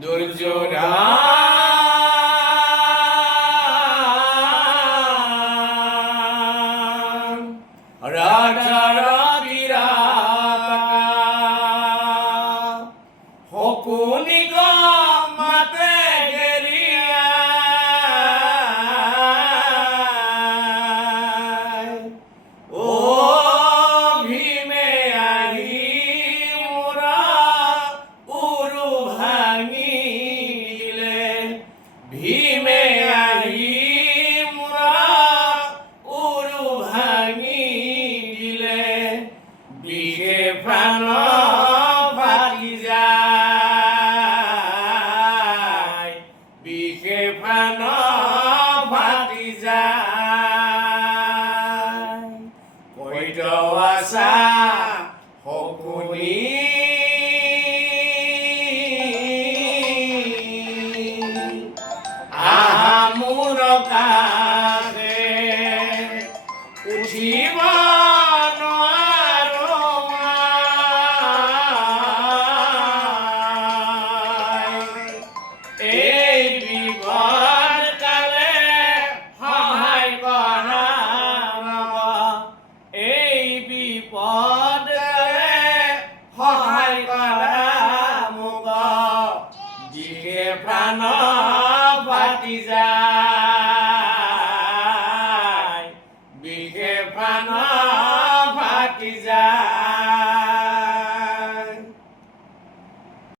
দুর্যোরা রাজা ভীমে আহি মোরা উরু ভাঙিলে বিহে প্রাণ ফাটি যায়। বিহে প্রাণ ফাটি যায়। কৈত আছা সকুনি প্রাণ বাতি যায়। বিঘে প্রাণ বাতি যায়।